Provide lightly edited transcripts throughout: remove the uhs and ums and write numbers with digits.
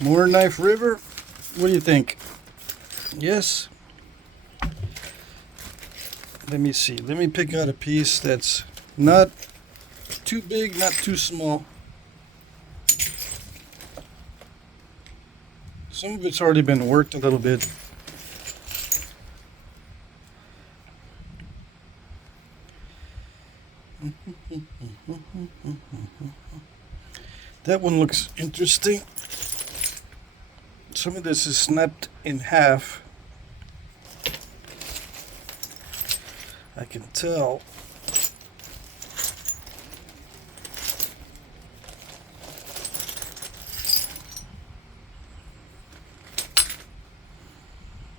More Knife River? What do you think? Yes? Let me see. Let me pick out a piece that's not too big, not too small. Some of it's already been worked a little bit. That one looks interesting. Some of this is snapped in half. I can tell.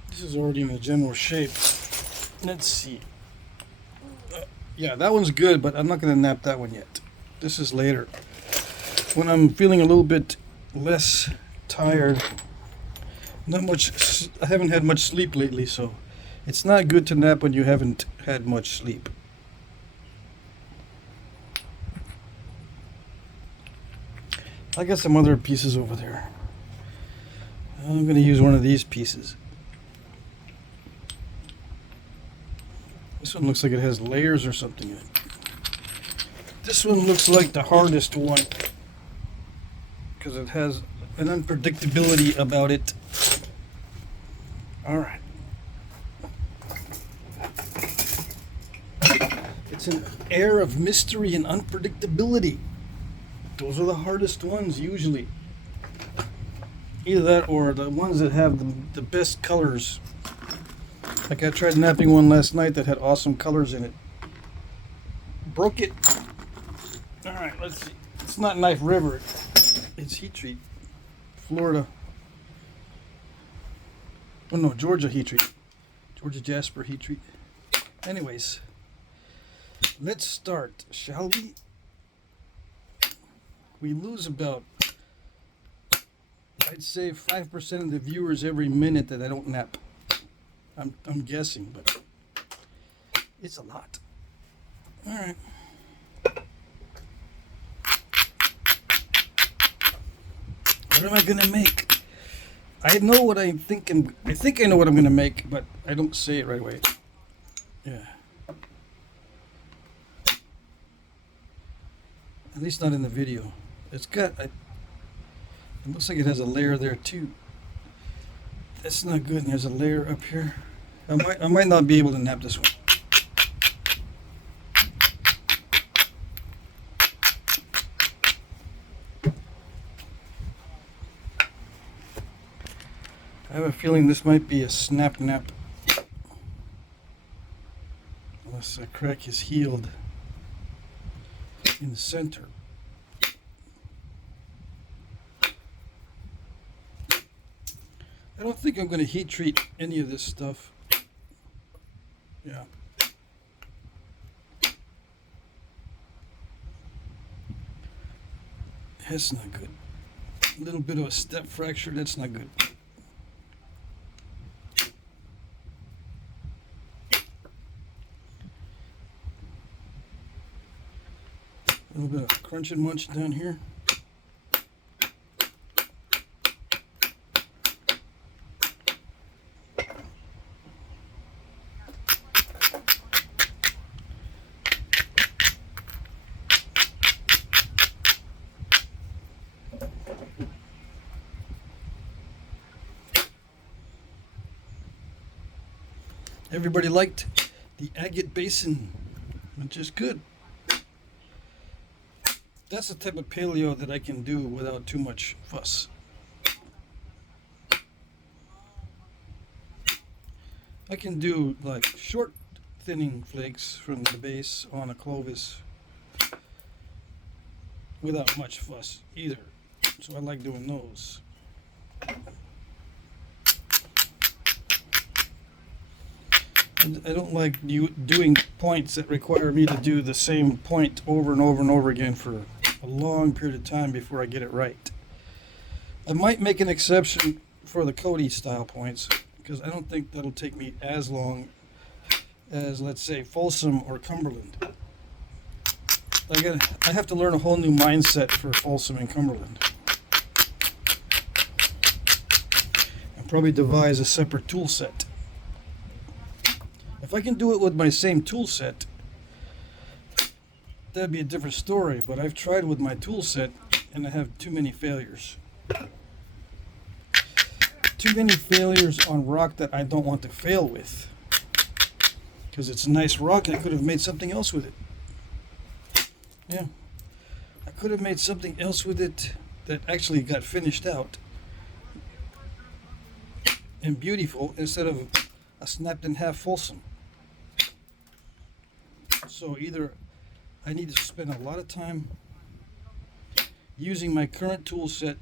This is already in a general shape. Let's see. Yeah, that one's good, but I'm not going to nap that one yet. This is later. When I'm feeling a little bit less tired. Not much. I haven't had much sleep lately, so it's not good to nap when you haven't had much sleep. I got some other pieces over there. I'm going to use one of these pieces. This one looks like it has layers or something in it. This one looks like the hardest one because it has an unpredictability about it. All right. It's an air of mystery and unpredictability. Those are the hardest ones usually. Either that or the ones that have the best colors. Like I tried napping one last night that had awesome colors in it. Broke it. All right, let's see. It's not Knife River. It's Heat Treat. Florida. Oh no, Georgia Heat Treat. Georgia Jasper Heat Treat. Anyways, let's start, shall we? We lose about, I'd say 5% of the viewers every minute that I don't nap. I'm guessing, but it's a lot. All right. What am I gonna make? I know what I'm thinking. I think I know what I'm gonna make, but I don't say it right away. Yeah. At least not in the video. It's got. It looks like it has a layer there too. That's not good. And there's a layer up here. I might not be able to nap this one. I have a feeling this might be a snap nap. Unless the crack is healed in the center. I don't think I'm going to heat treat any of this stuff. Yeah. That's not good. A little bit of a step fracture, that's not good. A little bit of crunch and munch down here. Everybody liked the agate basin, which is good. That's the type of paleo that I can do without too much fuss. I can do like short thinning flakes from the base on a Clovis without much fuss either. So I like doing those. I don't like doing points that require me to do the same point over and over and over again for a long period of time before I get it right. I might make an exception for the Cody style points because I don't think that'll take me as long as, let's say, Folsom or Cumberland. I have to learn a whole new mindset for Folsom and Cumberland. probably devise a separate tool set. If I can do it with my same tool set, that'd be a different story, but I've tried with my tool set and I have too many failures. Too many failures on rock that I don't want to fail with. Because it's a nice rock and I could have made something else with it. Yeah. I could have made something else with it that actually got finished out and beautiful instead of a snapped in half Folsom. So either I need to spend a lot of time using my current tool set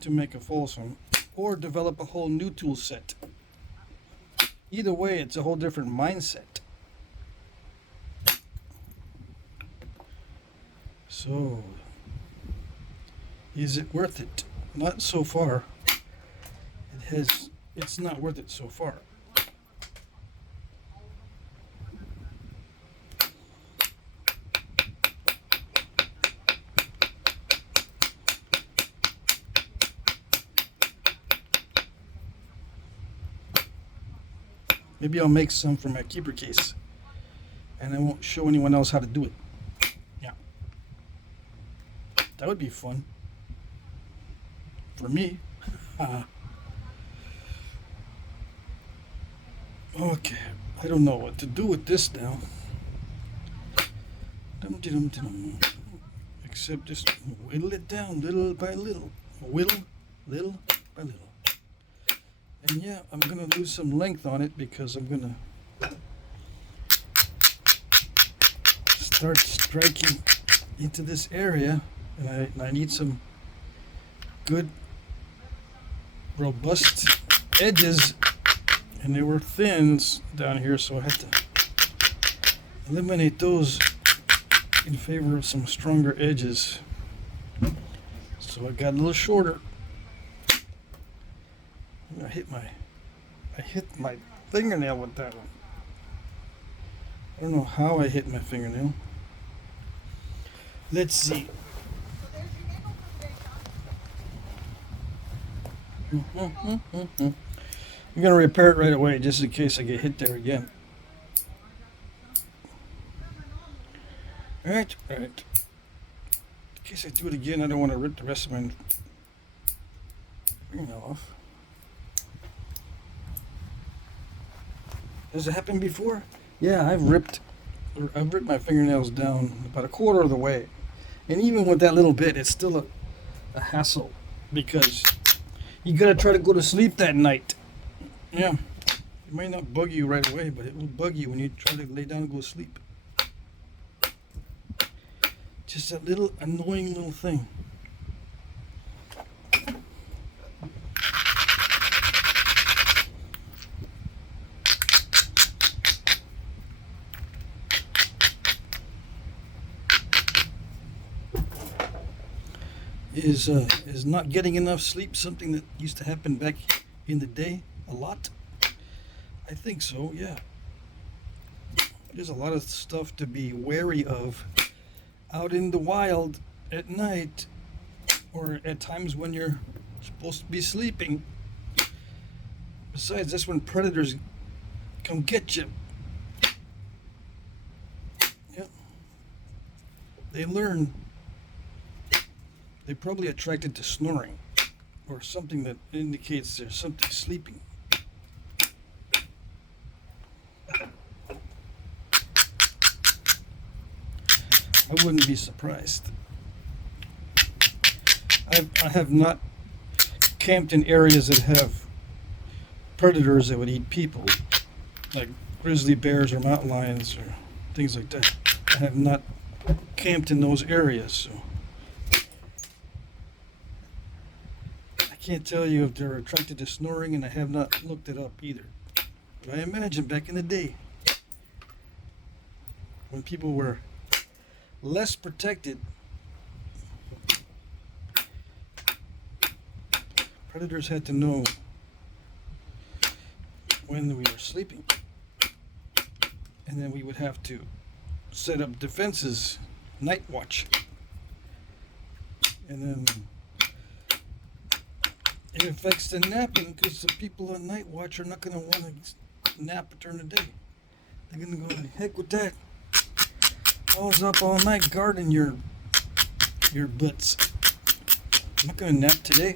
to make a Folsom, or develop a whole new tool set. Either way, it's a whole different mindset. So, is it worth it? Not so far. It's not worth it so far. Maybe I'll make some for my keeper case, and I won't show anyone else how to do it. Yeah, that would be fun for me. Okay, I don't know what to do with this now. Except just whittle it down little by little. Whittle, little by little. And yeah, I'm going to lose some length on it because I'm going to start striking into this area. And I need some good, robust edges. And they were thins down here, so I had to eliminate those in favor of some stronger edges. So I got a little shorter. I hit my fingernail with that one. I don't know how I hit my fingernail. Let's see. I'm gonna repair it right away just in case I get hit there again. Alright. In case I do it again, I don't want to rip the rest of my fingernail off. Has it happened before? Yeah, I've ripped my fingernails down about a quarter of the way. And even with that little bit, it's still a hassle because you gotta try to go to sleep that night. Yeah, it might not bug you right away, but it will bug you when you try to lay down and go to sleep. Just that little annoying little thing. Is not getting enough sleep something that used to happen back in the day a lot? I think so, yeah. There's a lot of stuff to be wary of out in the wild at night or at times when you're supposed to be sleeping. Besides, that's when predators come get you. Yep. They learn. They're probably attracted to snoring or something that indicates there's something sleeping. I wouldn't be surprised. I have not camped in areas that have predators that would eat people, like grizzly bears or mountain lions or things like that. I have not camped in those areas, so I can't tell you if they're attracted to snoring, and I have not looked it up either. But I imagine back in the day, when people were less protected, predators had to know when we were sleeping, and then we would have to set up defenses, night watch, and then It affects the napping because the people on night watch are not going to want to nap during the day. They're going to go, heck with that. I was up all night guarding your butts. I'm not going to nap today.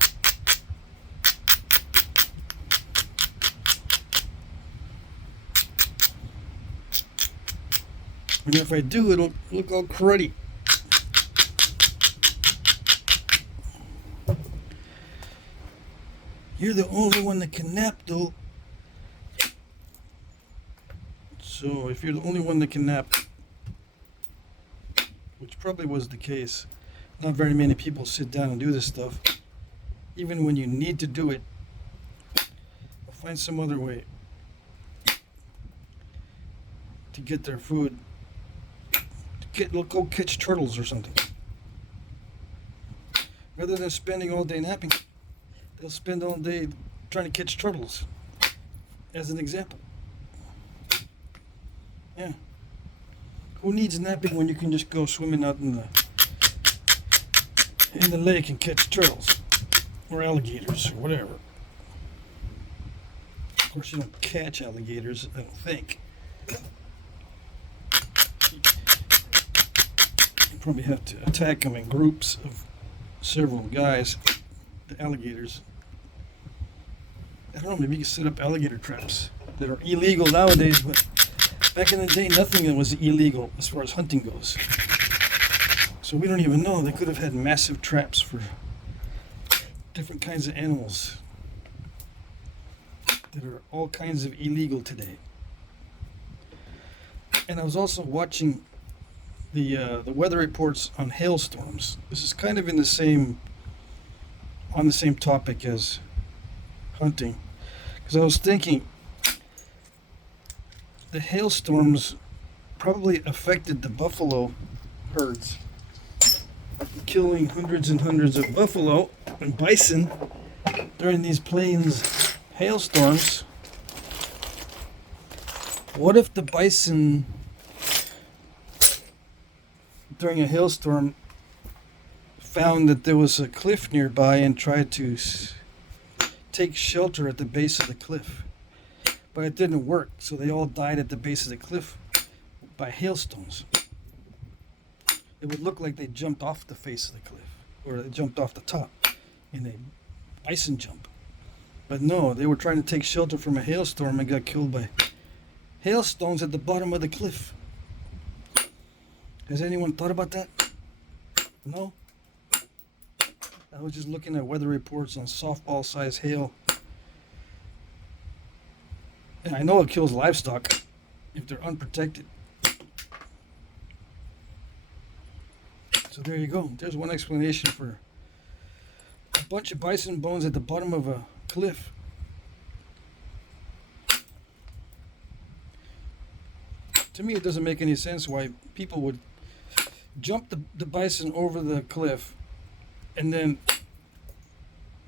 And if I do, it'll look all cruddy. You're the only one that can nap, though. So if you're the only one that can nap, which probably was the case, not very many people sit down and do this stuff. Even when you need to do it, find some other way to get their food. Go catch turtles or something. Rather than spending all day napping, they'll spend all day trying to catch turtles, as an example. Yeah. Who needs napping when you can just go swimming out in the lake and catch turtles or alligators or whatever? Of course, you don't catch alligators, I don't think. Probably have to attack them in groups of several guys, the alligators. I don't know, maybe you can set up alligator traps that are illegal nowadays, but back in the day, nothing was illegal as far as hunting goes. So we don't even know. They could have had massive traps for different kinds of animals that are all kinds of illegal today. And I was also watching the weather reports on hailstorms. This is kind of on the same topic as hunting, because I was thinking the hailstorms probably affected the buffalo herds, killing hundreds and hundreds of buffalo and bison during these plains hailstorms. What if the bison during a hailstorm found that there was a cliff nearby and tried to take shelter at the base of the cliff? But it didn't work, so they all died at the base of the cliff by hailstones. It would look like they jumped off the face of the cliff, or they jumped off the top in a bison jump. But no, they were trying to take shelter from a hailstorm and got killed by hailstones at the bottom of the cliff. Has anyone thought about that? No? I was just looking at weather reports on softball-sized hail. And I know it kills livestock if they're unprotected. So there you go. There's one explanation for a bunch of bison bones at the bottom of a cliff. To me, it doesn't make any sense why people would jump the bison over the cliff and then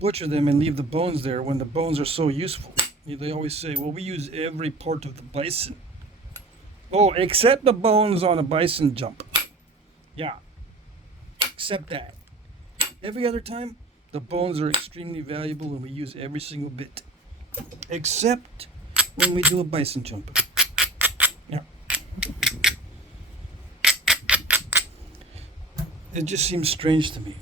butcher them and leave the bones there when the bones are so useful. They always say, well, we use every part of the bison. Oh, except the bones on a bison jump. Yeah, except that. Every other time, the bones are extremely valuable and we use every single bit. Except when we do a bison jump. Yeah. It just seems strange to me.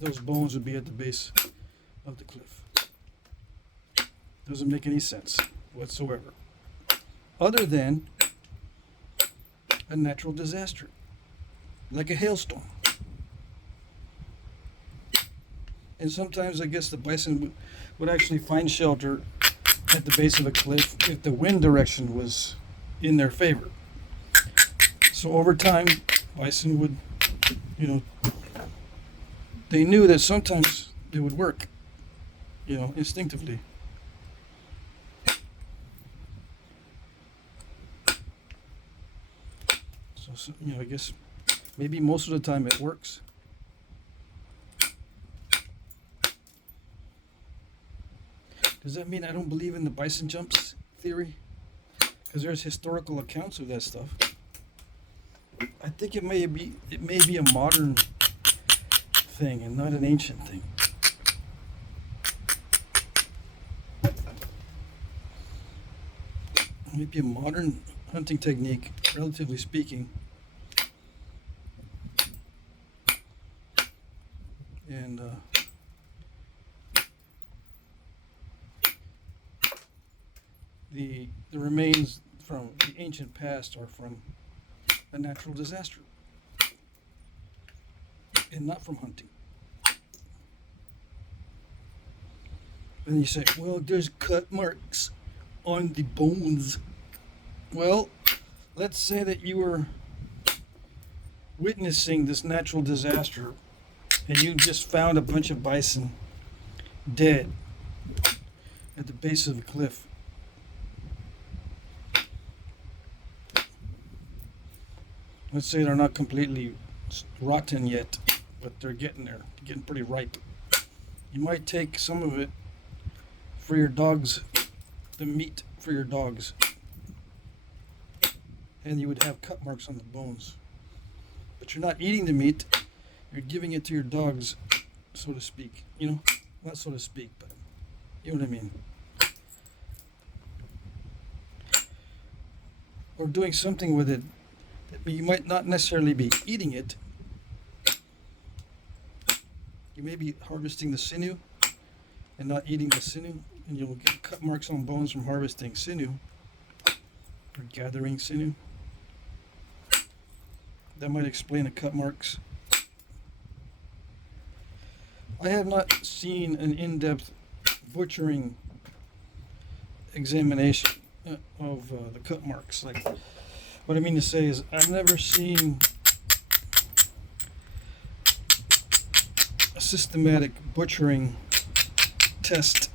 Those bones would be at the base of the cliff. Doesn't make any sense whatsoever. Other than a natural disaster, like a hailstorm. And sometimes I guess the bison would actually find shelter at the base of a cliff if the wind direction was in their favor. So over time, bison would, they knew that sometimes it would work, instinctively. So, I guess maybe most of the time it works. Does that mean I don't believe in the bison jumps theory? Because there's historical accounts of that stuff. I think it may be a modern thing and not an ancient thing. maybe a modern hunting technique, relatively speaking. And the remains from the ancient past are from a natural disaster and not from hunting. And you say, well, there's cut marks on the bones. Well, let's say that you were witnessing this natural disaster and you just found a bunch of bison dead at the base of a cliff. Let's say they're not completely rotten yet, but they're getting there, getting pretty ripe. You might take some of it for your dogs, the meat for your dogs, and you would have cut marks on the bones. But you're not eating the meat, you're giving it to your dogs, so to speak. You know, not so to speak, but you know what I mean. Or doing something with it. You might not necessarily be eating it. You may be harvesting the sinew and not eating the sinew, and you'll get cut marks on bones from harvesting sinew or gathering sinew. That might explain the cut marks. I have not seen an in-depth butchering examination of the cut marks. Like, what I mean to say is, I've never seen a systematic butchering test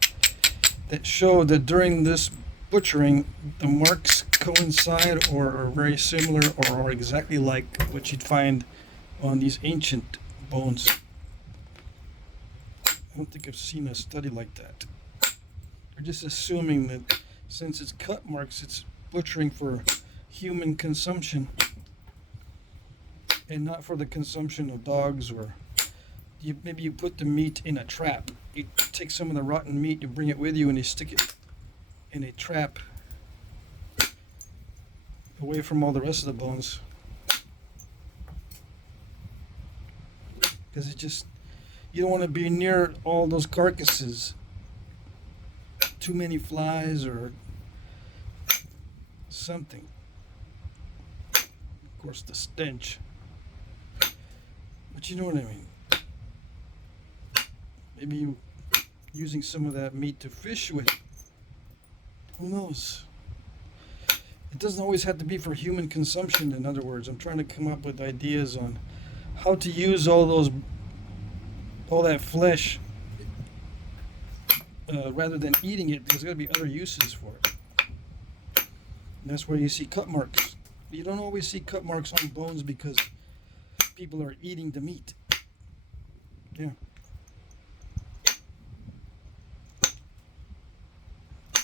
that showed that during this butchering, the marks coincide or are very similar or are exactly like what you'd find on these ancient bones. I don't think I've seen a study like that. We're just assuming that since it's cut marks, it's butchering for human consumption and not for the consumption of dogs. Or maybe you put the meat in a trap. You take some of the rotten meat, you bring it with you, and you stick it in a trap away from all the rest of the bones, because you don't want to be near all those carcasses. Too many flies or something. Of course, the stench. But you know what I mean. Maybe you using some of that meat to fish with. Who knows? It doesn't always have to be for human consumption. In other words, I'm trying to come up with ideas on how to use all that flesh rather than eating it. There's got to be other uses for it. And that's where you see cut marks. You don't always see cut marks on bones because people are eating the meat. Yeah.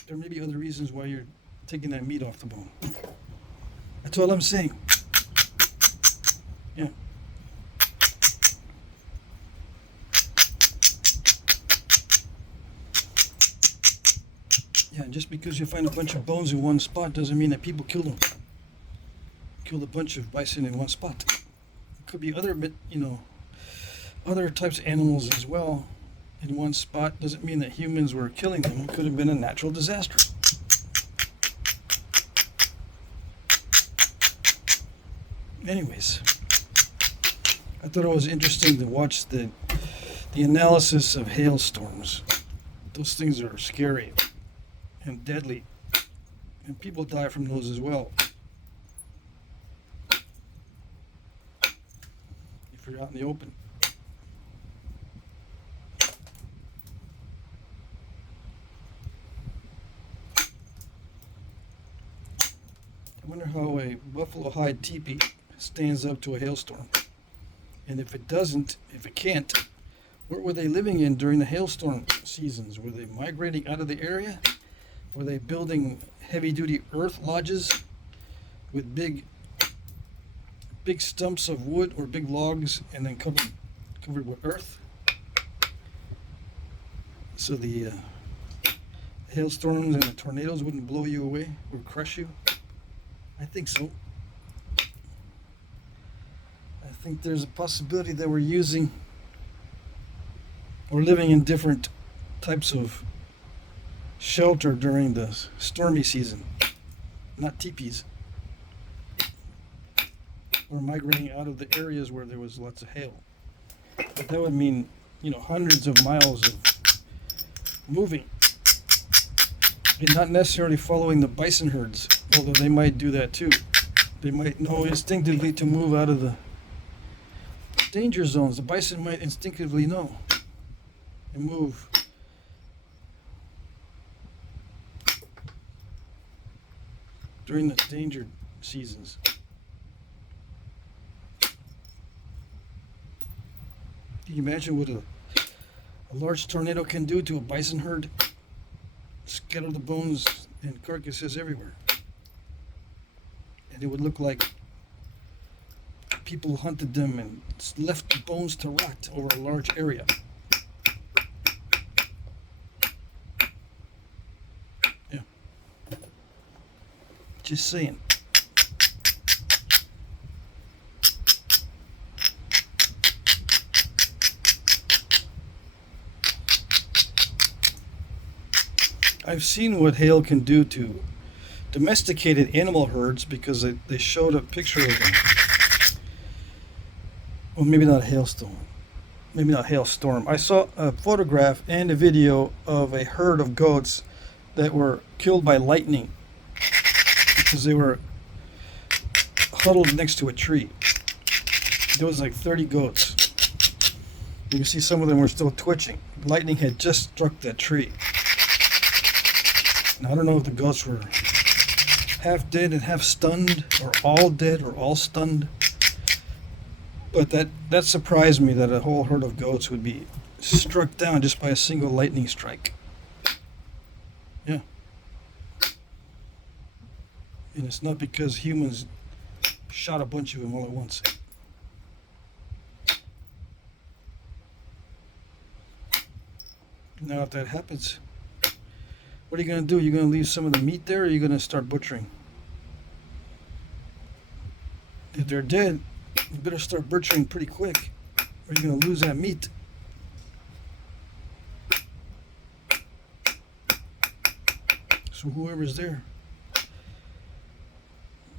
There may be other reasons why you're taking that meat off the bone. That's all I'm saying. Yeah. Yeah, just because you find a bunch of bones in one spot doesn't mean that people killed them. Killed a bunch of bison in one spot. It could be other types of animals as well in one spot. Doesn't mean that humans were killing them. It could have been a natural disaster. Anyways, I thought it was interesting to watch the analysis of hailstorms. Those things are scary and deadly, and people die from those as well. If you're out in the open. I wonder how a buffalo hide teepee stands up to a hailstorm. And if it can't, what were they living in during the hailstorm seasons? Were they migrating out of the area? Were they building heavy-duty earth lodges with big stumps of wood or big logs and then covered with earth? So the hailstorms and the tornadoes wouldn't blow you away or crush you? I think so. I think there's a possibility that we're using or living in different types of shelter during the stormy season, not teepees. We're migrating out of the areas where there was lots of hail. But that would mean, hundreds of miles of moving. And not necessarily following the bison herds, although they might do that too. They might know instinctively to move out of the danger zones. The bison might instinctively know and move. During the danger seasons. Can you imagine what a large tornado can do to a bison herd? Scatter the bones and carcasses everywhere. And it would look like people hunted them and left the bones to rot over a large area. Yeah. Just saying. I've seen what hail can do to domesticated animal herds because they showed a picture of them. Well, maybe not a hailstorm. Maybe not hailstorm. I saw a photograph and a video of a herd of goats that were killed by lightning because they were huddled next to a tree. There was like 30 goats. You can see some of them were still twitching. Lightning had just struck that tree. Now, I don't know if the goats were half dead and half stunned, or all dead or all stunned. But that surprised me that a whole herd of goats would be struck down just by a single lightning strike. Yeah. And it's not because humans shot a bunch of them all at once. Now, if that happens, what are you going to do? You're going to leave some of the meat there, or are you going to start butchering? If they're dead, you better start butchering pretty quick, or you're going to lose that meat. So whoever's there,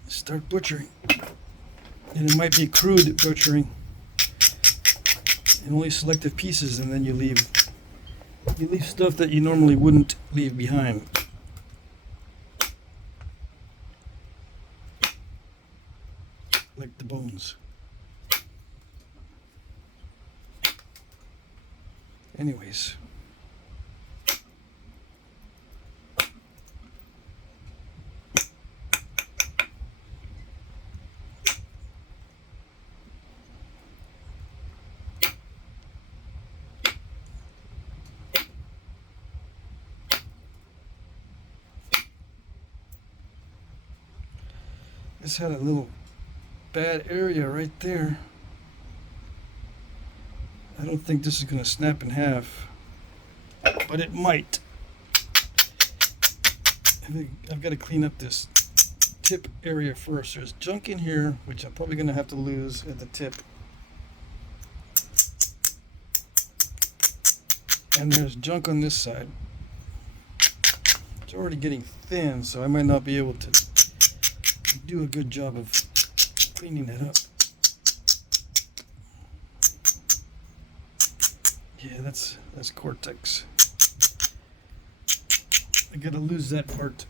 start butchering. And it might be crude butchering, and only selective pieces, and then you leave stuff that you normally wouldn't leave behind. Like the bones. Anyways. This had a little bad area right there. I don't think this is going to snap in half, but it might. I've got to clean up this tip area first. There's junk in here, which I'm probably going to have to lose at the tip. And there's junk on this side. It's already getting thin, so I might not be able to do a good job of cleaning that up. Yeah, that's cortex. I gotta lose that part.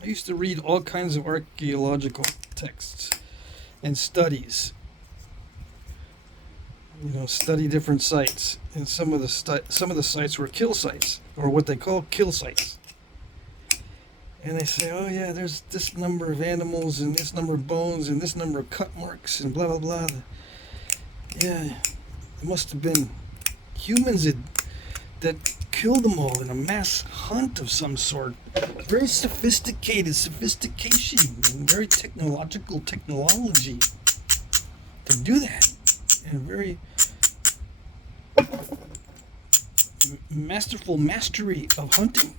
I used to read all kinds of archaeological texts and studies. Study different sites, and some of the sites were kill sites, or what they call kill sites. And they say, oh yeah, there's this number of animals, and this number of bones, and this number of cut marks, and blah blah blah. Yeah, it must have been humans that kill them all in a mass hunt of some sort. Very sophisticated sophistication and very technology to do that. And very masterful mastery of hunting.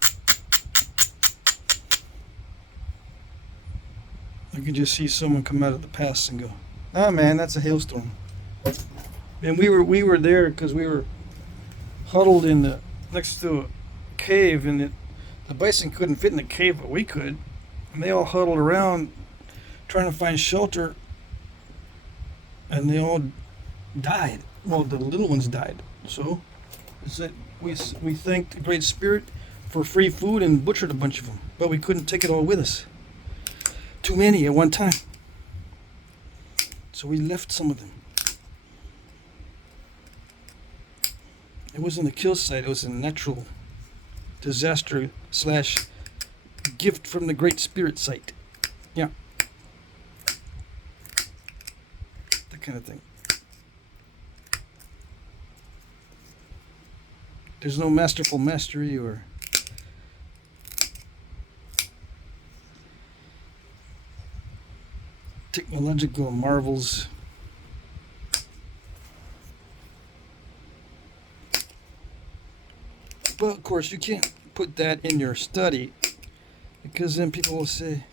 I can just see someone come out of the past and go, "Ah, man, that's a hailstorm." And we were there because we were huddled in next to a cave, and the bison couldn't fit in the cave, but we could. And they all huddled around trying to find shelter, and they all died. Well, the little ones died. So we thanked the Great Spirit for free food and butchered a bunch of them, but we couldn't take it all with us. Too many at one time. So we left some of them. It wasn't a kill site, it was a natural disaster / gift from the Great Spirit site. Yeah. That kind of thing. There's no masterful mastery or technological marvels. But of course, you can't put that in your study, because then people will say,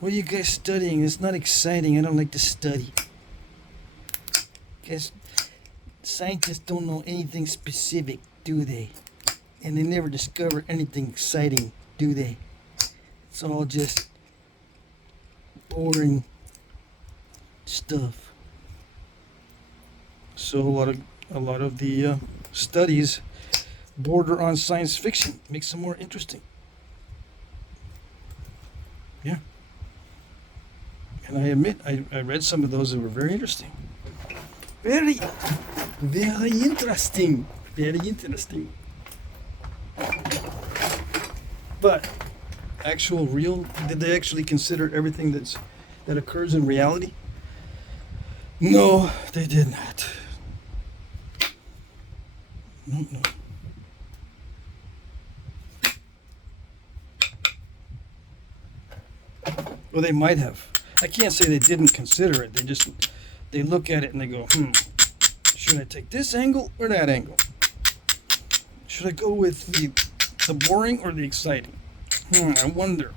what are you guys studying? It's not exciting. I don't like to study. Guess scientists don't know anything specific, do they? And they never discover anything exciting, do they? It's all just boring stuff. So a lot of the studies border on science fiction, makes them more interesting. Yeah. And I admit, I read some of those that were very interesting. Very interesting. Very interesting. But did they actually consider everything that occurs in reality? No, they did not. No. Well, they might have. I can't say they didn't consider it. They look at it and they go, should I take this angle or that angle? Should I go with the boring or the exciting? I wonder.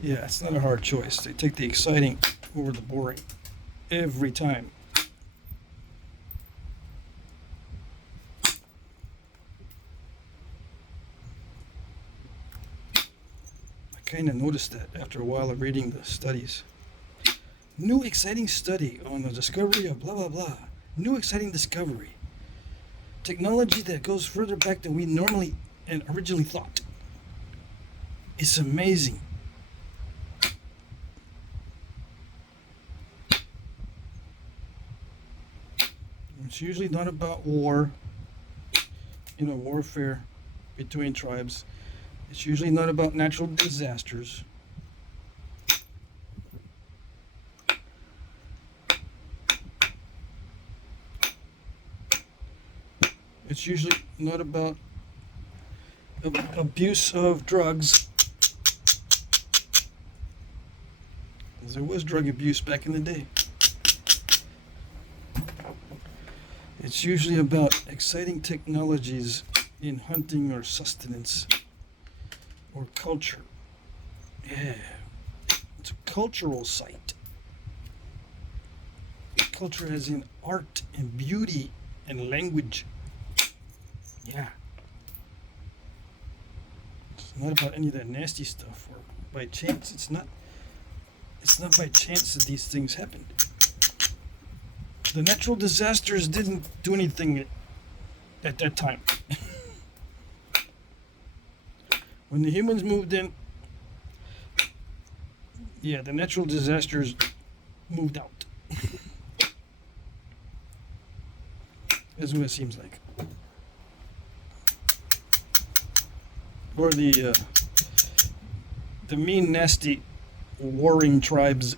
Yeah, it's not a hard choice. They take the exciting over the boring every time. I kind of noticed that after a while of reading the studies. New exciting study on the discovery of blah blah blah. New exciting discovery. Technology that goes further back than we normally and originally thought. It's amazing. It's usually not about war, warfare between tribes. It's usually not about natural disasters. It's usually not about abuse of drugs. There was drug abuse back in the day. It's usually about exciting technologies in hunting or sustenance or culture. Yeah, it's a cultural site. Culture as in art and beauty and language. Yeah. It's not about any of that nasty stuff or by chance. It's not by chance that these things happened. The natural disasters didn't do anything at that time. When the humans moved in, yeah, the natural disasters moved out. That's what it seems like. Or the mean, nasty, warring tribes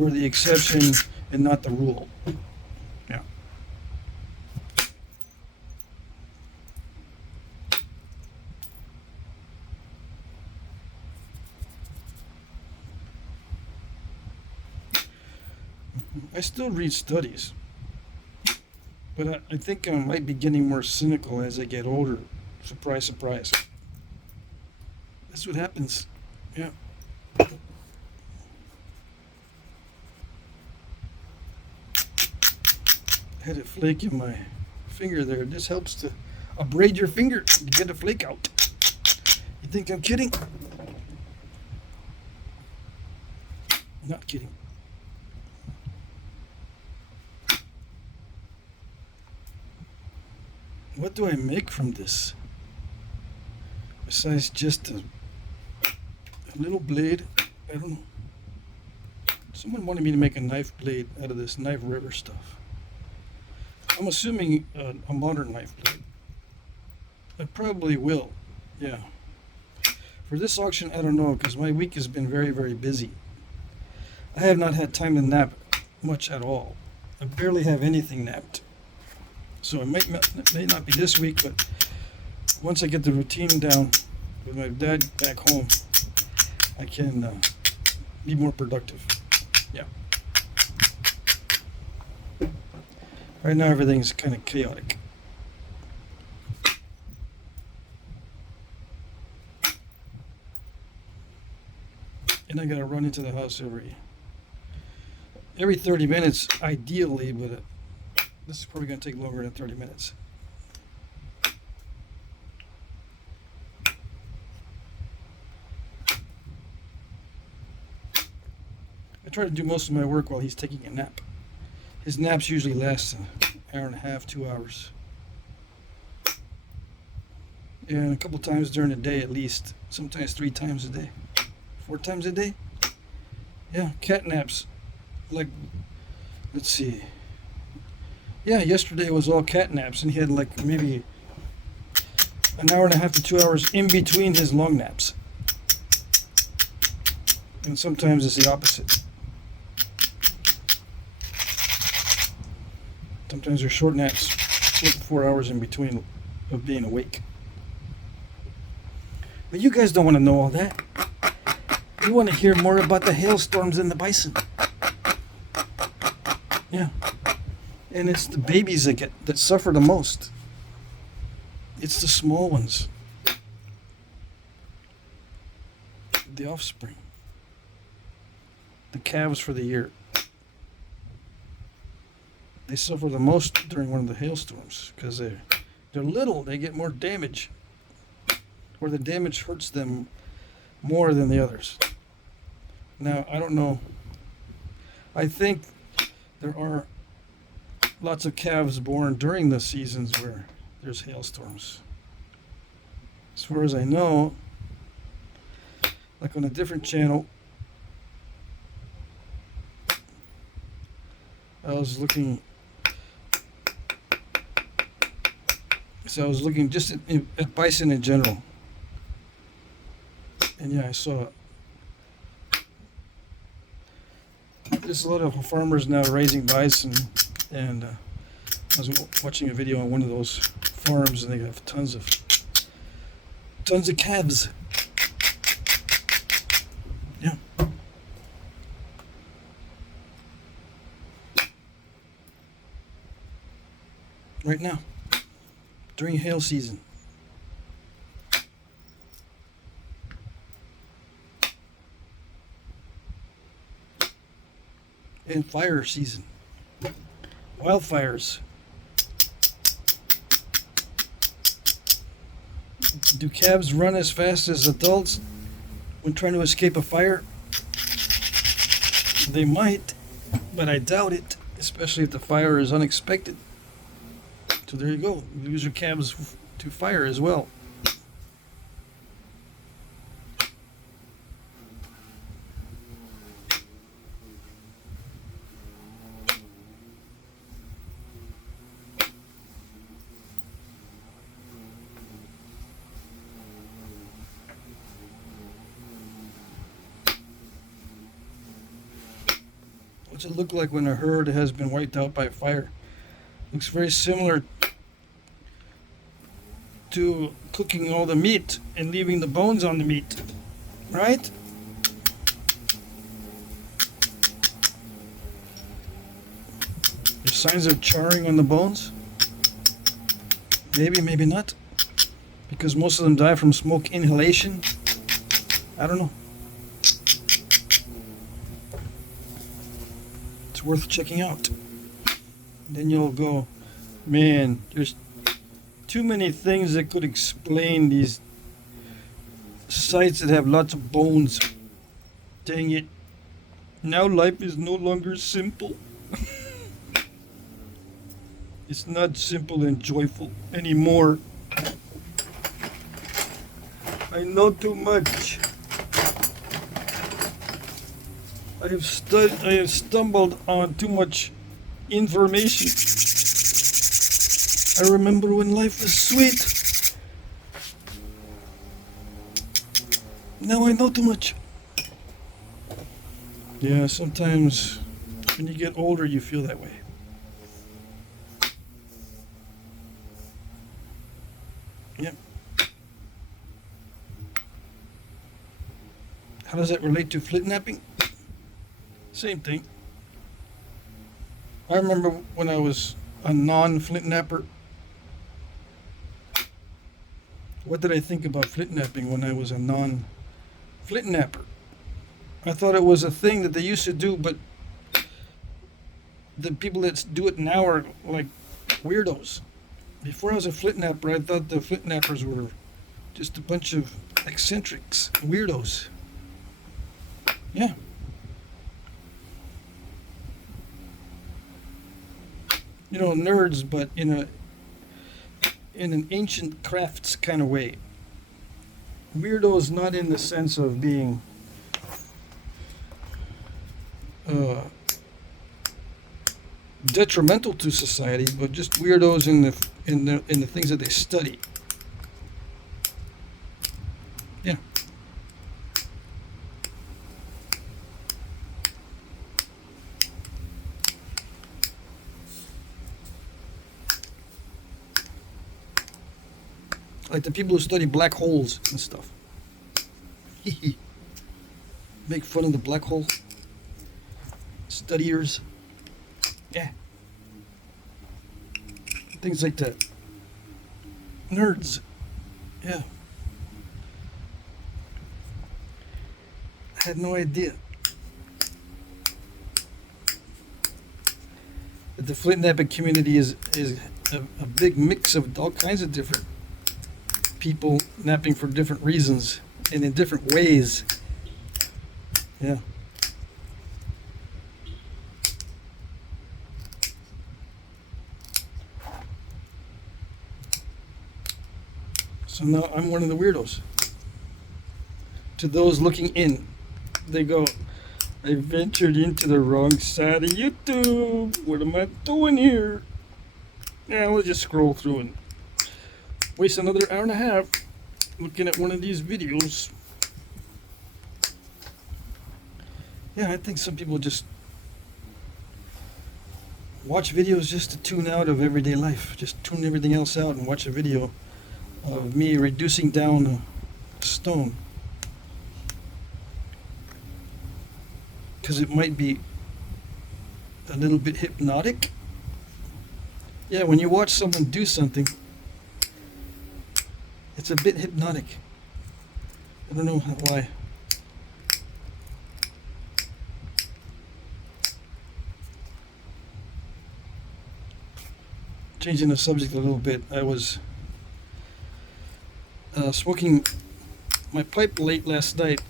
were the exception and not the rule. Yeah. I still read studies, but I think I might be getting more cynical as I get older. Surprise, surprise. That's what happens. Yeah. I had a flake in my finger there. This helps to abrade your finger to get a flake out. You think I'm kidding? Not kidding. What do I make from this? Besides just a little blade. I don't know. Someone wanted me to make a knife blade out of this knife river stuff. I'm assuming a modern knife blade. I probably will. Yeah. For this auction, I don't know, because my week has been very, very busy. I have not had time to nap much at all. I barely have anything napped. So it may not be this week, but once I get the routine down with my dad back home, I can be more productive. Yeah. Right now everything's kind of chaotic. And I gotta run into the house every 30 minutes, ideally, but this is probably going to take longer than 30 minutes. I try to do most of my work while he's taking a nap. His naps usually last an hour and a half, 2 hours. And a couple times during the day at least. Sometimes 3 times a day. 4 times a day? Yeah, cat naps. Like, let's see. Yeah, yesterday was all cat naps, and he had like maybe an hour and a half to 2 hours in between his long naps. And sometimes it's the opposite. Sometimes there's short naps with 4 hours in between of being awake. But you guys don't want to know all that. You want to hear more about the hailstorms and the bison. Yeah. And it's the babies that suffer the most. It's the small ones. The offspring. The calves for the year. They suffer the most during one of the hailstorms because they're little. They get more damage. Or the damage hurts them more than the others. Now, I don't know. I think there are lots of calves born during the seasons where there's hailstorms. As far as I know, like on a different channel, I was looking just at bison in general. And yeah, I saw there's a lot of farmers now raising bison, and I was watching a video on one of those farms, and they have tons of calves. Yeah. Right now, during hail season. And fire season. Wildfires. Do calves run as fast as adults when trying to escape a fire? They might, but I doubt it, especially if the fire is unexpected. So there you go. You use your calves to fire as well. What's it look like when a herd has been wiped out by fire? Looks very similar to cooking all the meat and leaving the bones on the meat, right? There's signs of charring on the bones? Maybe, maybe not. Because most of them die from smoke inhalation. I don't know. It's worth checking out. Then you'll go, man, there's too many things that could explain these sites that have lots of bones. Dang it. Now life is no longer simple. It's not simple and joyful anymore. I know too much. I have stumbled on too much information. I remember when life was sweet. Now I know too much. Yeah, sometimes when you get older, you feel that way. Yep. How does that relate to Flintknapping? Same thing. I remember when I was a non-flint napper. What did I think about Flintknapping when I was a non-flint napper? I thought it was a thing that they used to do, but the people that do it now are like weirdos. Before I was a flint napper, I thought the flint nappers were just a bunch of eccentrics, weirdos. Yeah. You know, nerds, but in an ancient crafts kind of way. Weirdos not in the sense of being detrimental to society, but just weirdos in the things that they study. Yeah. Like the people who study black holes and stuff. Make fun of the black hole studiers. Yeah. Things like that. Nerds. Yeah. I had no idea that the Flintknapping community is a big mix of all kinds of different people napping for different reasons and in different ways. Yeah. So now I'm one of the weirdos. To those looking in, they go, I ventured into the wrong side of YouTube. What am I doing here? Yeah, we'll just scroll through and waste another hour and a half looking at one of these videos. Yeah, I think some people just watch videos just to tune out of everyday life. Just tune everything else out and watch a video of me reducing down a stone. Because it might be a little bit hypnotic. Yeah, when you watch someone do something, it's a bit hypnotic. I don't know why. Changing the subject a little bit, I was smoking my pipe late last night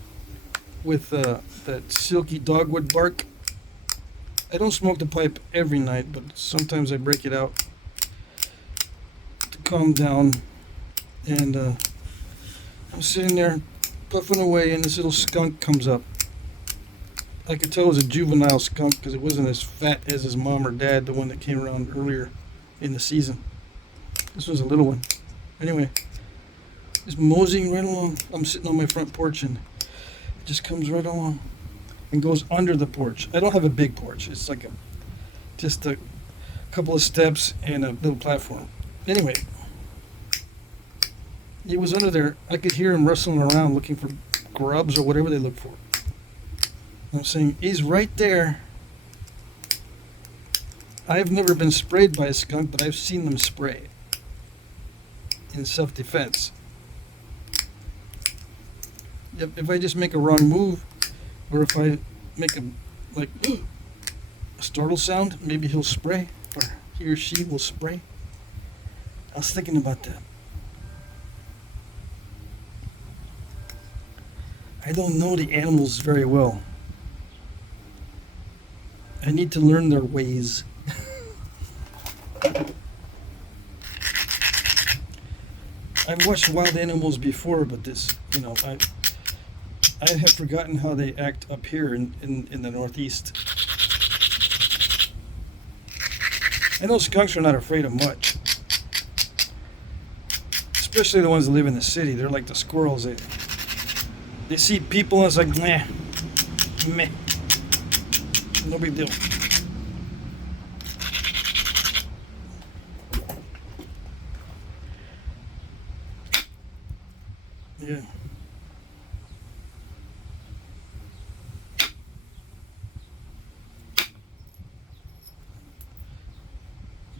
with that silky dogwood bark. I don't smoke the pipe every night, but sometimes I break it out to calm down. And I'm sitting there puffing away, and this little skunk comes up. I could tell it was a juvenile skunk because it wasn't as fat as his mom or dad, the one that came around earlier in the season. This was a little one. Anyway, just moseying right along. I'm sitting on my front porch, and it just comes right along. and goes under the porch. I don't have a big porch. It's like just a couple of steps and a little platform. Anyway, he was under there. I could hear him rustling around looking for grubs or whatever they look for. I'm saying, he's right there. I've never been sprayed by a skunk, but I've seen them spray in self-defense. If I just make a wrong move, or if I make a startle sound, maybe he'll spray, or he or she will spray. I was thinking about that. I don't know the animals very well. I need to learn their ways. I've watched wild animals before, but I have forgotten how they act up here in the Northeast. I know skunks are not afraid of much. Especially the ones that live in the city. They're like the squirrels. They see people and it's like, meh. No big deal. Yeah.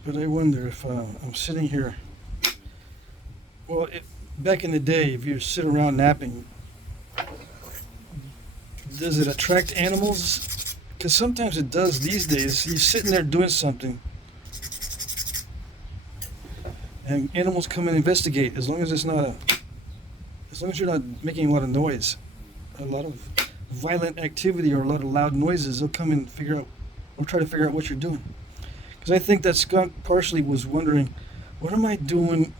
But I wonder if I'm sitting here. Well, back in the day, if you sit around napping, does it attract animals? Because sometimes it does these days. You're sitting there doing something, and animals come and investigate. As long as you're not making a lot of noise, a lot of violent activity, or a lot of loud noises, they'll come and try to figure out what you're doing. Because I think that skunk partially was wondering, what am I doing?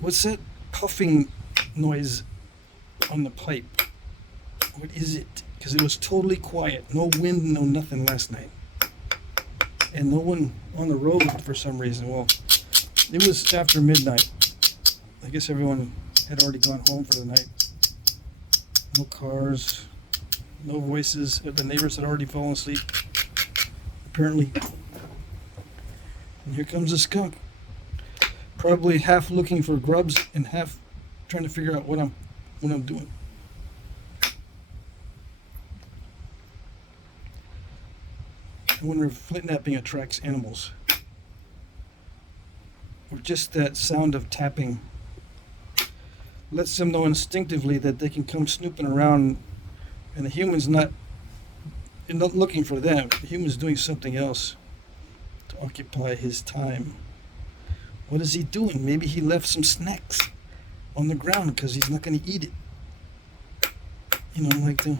What's that puffing noise on the pipe? What is it? Because it was totally quiet. No wind, no nothing last night. And no one on the road for some reason. Well, it was after midnight. I guess everyone had already gone home for the night. No cars, no voices. The neighbors had already fallen asleep, apparently. And here comes a skunk. Probably half looking for grubs and half trying to figure out what I'm doing. I wonder if Flintknapping attracts animals. Or just that sound of tapping lets them know instinctively that they can come snooping around, and the human's not looking for them. The human's doing something else to occupy his time. What is he doing? Maybe he left some snacks on the ground because he's not going to eat it. Like an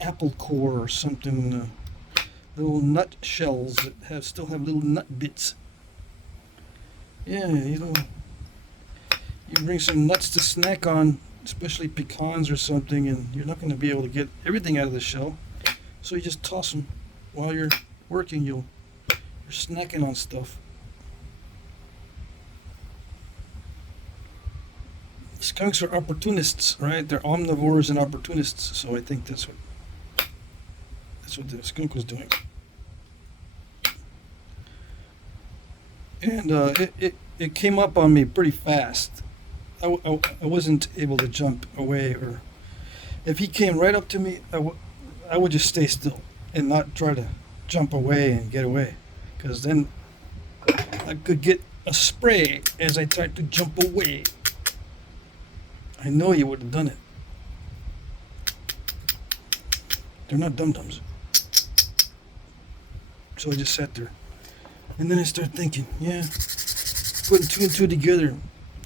apple core or something. Little nut shells that still have little nut bits. Yeah, you bring some nuts to snack on, especially pecans or something, and you're not going to be able to get everything out of the shell. So you just toss them while you're working. You're snacking on stuff. Skunks are opportunists, right? They're omnivores and opportunists. So I think that's what the skunk was doing. And it came up on me pretty fast. I wasn't able to jump away, or if he came right up to me, I would just stay still and not try to jump away and get away, because then I could get a spray as I tried to jump away. I know you would have done it. They're not dum-dums. So I just sat there. And then I started thinking, putting two and two together.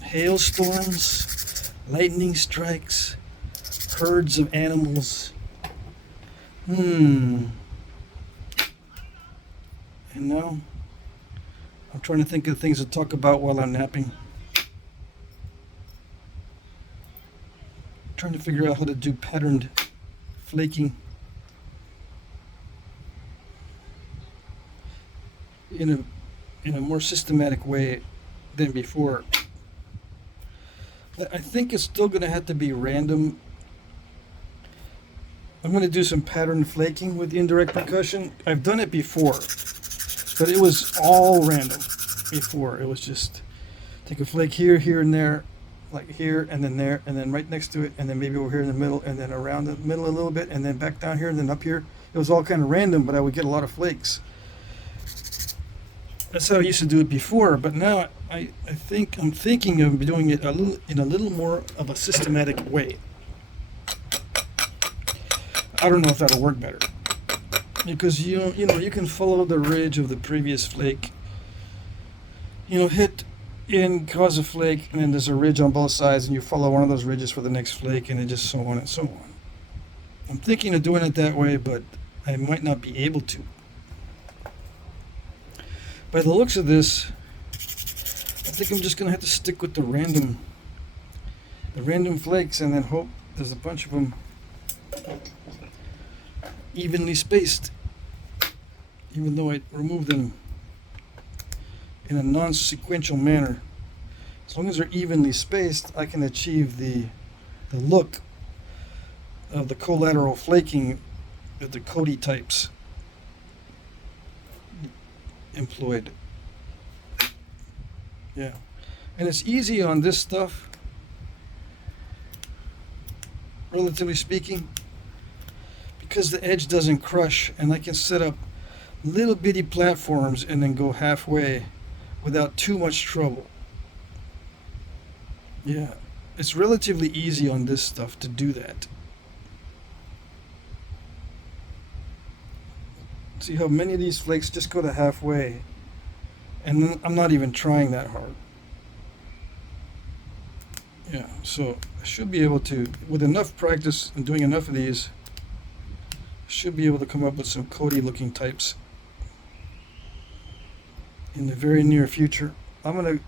Hailstorms, lightning strikes, herds of animals. And now I'm trying to think of things to talk about while I'm napping. Trying to figure out how to do patterned flaking in a more systematic way than before. I think it's still going to have to be random, I'm going to do some pattern flaking with indirect percussion. I've done it before, but it was all random before. It was just take a flake here, here, and there, like here, and then right next to it, and then maybe over here in the middle, and then around the middle a little bit, and then back down here, and then up here. It was all kind of random, but I would get a lot of flakes. That's how I used to do it before, but now I'm thinking of doing it in a little more of a systematic way. I don't know if that'll work better, because you know you can follow the ridge of the previous flake. Hit in, cause a flake, and then there's a ridge on both sides, and you follow one of those ridges for the next flake, and it just so on and so on. I'm thinking of doing it that way, but I might not be able to. By the looks of this, I think I'm just gonna have to stick with the random flakes, and then hope there's a bunch of them evenly spaced, even though I removed them in a non-sequential manner. As long as they're evenly spaced, I can achieve the look of the collateral flaking that the Cody types employed. Yeah, and it's easy on this stuff, relatively speaking, because the edge doesn't crush, and I can set up little bitty platforms and then go halfway without too much trouble. Yeah, it's relatively easy on this stuff to do that. See how many of these flakes just go to halfway, and then I'm not even trying that hard. Yeah, so I should be able to, with enough practice and doing enough of these, I should be able to come up with some Cody looking types in the very near future. I'm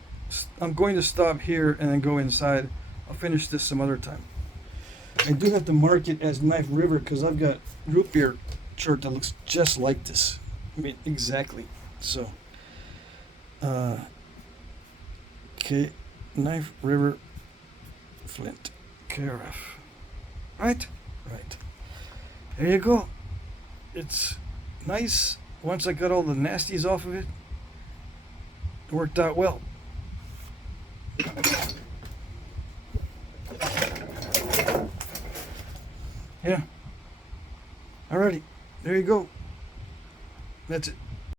going to stop here and then go inside. I'll finish this some other time. I do have to mark it as Knife River because I've got root beer shirt that looks just like this. I mean, exactly. So, okay, Knife River Flint, KRF. Right? Right. There you go. It's nice. Once I got all the nasties off of it, it worked out well. Yeah. Alrighty. There you go. That's it.